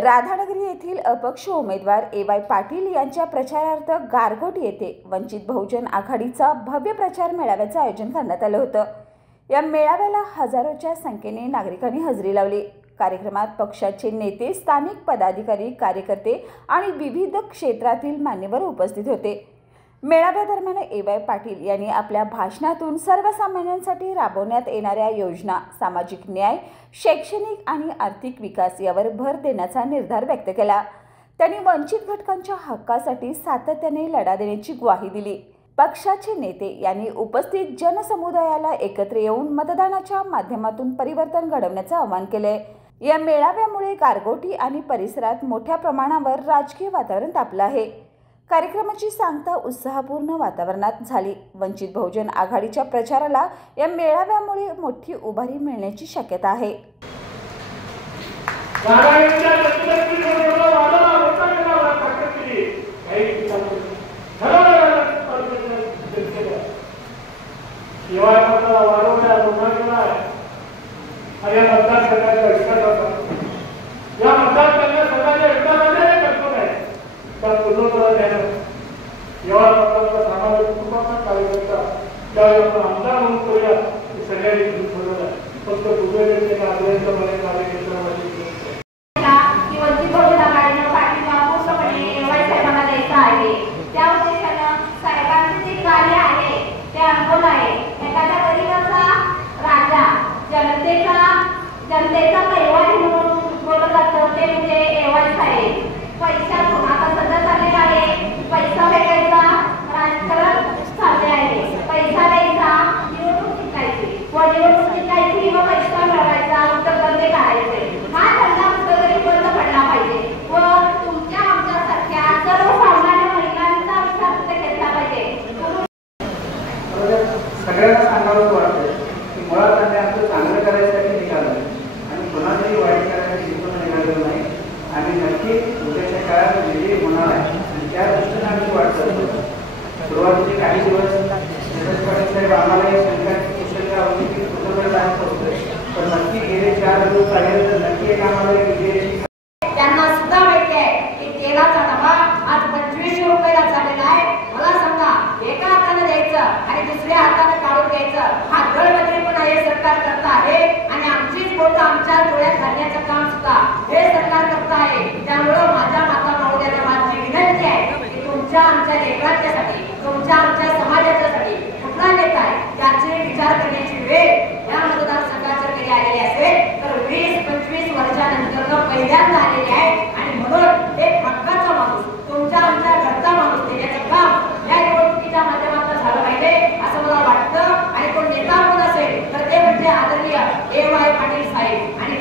राधानगरी येथील अपक्ष उमेदवार ए.वाय. पाटील यांच्या प्रचारार्थ गारगोट येथे वंचित बहुजन आघाडीचा भव्य प्रचार मेळाव्याचे आयोजन करण्यात आले होते। या मेळाव्याला हजारोच्या संख्येने नागरिकांनी हजेरी लावली। कार्यक्रमात पक्षाचे नेते, स्थानिक पदाधिकारी, कार्यकर्ते आणि विविध क्षेत्रातील मान्यवर उपस्थित होते। मेळाव्यादरम्यान ए.वाय. पाटील यांनी आपल्या भाषणातून सर्वसामान्यांसाठी राबवण्यात येणाऱ्या योजना, सामाजिक न्याय, शैक्षणिक आणि आर्थिक विकास यावर भर देण्याचा निर्धार व्यक्त केला। त्यांनी वंचित घटकांच्या हक्कासाठी सातत्याने लढा देण्याची ग्वाही दिली। पक्षाचे नेते यांनी उपस्थित जनसमुदायाला एकत्र येऊन मतदानाच्या माध्यमातून परिवर्तन घडवण्याचे आवाहन केले। या मेळाव्यामुळे गारगोटी आणि परिसरात मोठ्या प्रमाणावर राजकीय वातावरण तापलं आहे। कार्यक्रमाची सांगता उत्साहपूर्ण वातावरणात झाली। वंचित बहुजन आघाडीच्या प्रचाराला या मेळाव्यामुळे मोठी उभारी मिळण्याची शक्यता आहे। जनतेचा कैवारी म्हणून बोललं जातं ते म्हणजे ए.वाय. साहेब। पैशातून आता सध्या चाललेला आहे, पैसा भेटायचा राजकारण चालले आहे, पैसा द्यायचा, निवडणूक जिंकायची व निवडणूक जिंकायची व पैसा मिळवायचा, उद्योगधंदे करायचे। हा धंदा कुठेतरी बंद पडला पाहिजे व तुमच्या आमच्यासारख्या सर्वसामान्य महिलांचा विचार कुठे घेतला पाहिजे। सगळ्यांना सांगावं वाटतं की मुळात आम्ही आमचं चांगलं करायसाठी निघालो आणि कोणालाही वाईट करायसाठी निघून निघालेलो नाही। आम्ही नक्की उद्याच्या काळात विजयी होणार आहे आणि त्या दृष्टीने आम्ही वाट करतो। सुरुवातीचे काही दिवस जगत पाटील साहेब आम्हाला या शंकाची कुशलता होती की कुठं जायचं होतं, पण नक्की गेले 4 दिवस आले तर नक्की एक आम्हाला विजयाची त्यांना सुद्धा माहिती आहे की तेलाचा डबा आज 2500 रुपयाला झालेला आहे। मला सांगा, एका हाताने द्यायचं आणि दुसऱ्या हाताने काढून द्यायचं, हा दळबद्रीपणा हे सरकार करत आहे आणि आमचीच बोटं आमच्या डोळ्यात घालण्याचं काम सुद्धा हे सरकार करत आहे। त्यामुळे माझ्या माता महोदयांना माझी विनंती आहे की तुमच्या आमच्या लेकरांच्यासाठी, तुमच्या आमच्या समाजाच्यासाठी कुठला नेता आहे त्याचे विचार करण्याची वेळ या मतदारसंघाच्या कडे आलेली असेल तर 20-25 वर्षानंतर पहिल्यांदा आलेली आहे आणि म्हणून एक हक्काचा माणूस, तुमच्या आमच्या घरचा माणूस देण्याचं काम या निवडणुकीच्या माध्यमातून झालं पाहिजे असं मला वाटतं। आणि तो नेता कोण असेल तर ते म्हणजे आदरणीय ए.वाय. पाटील साहेब। आणि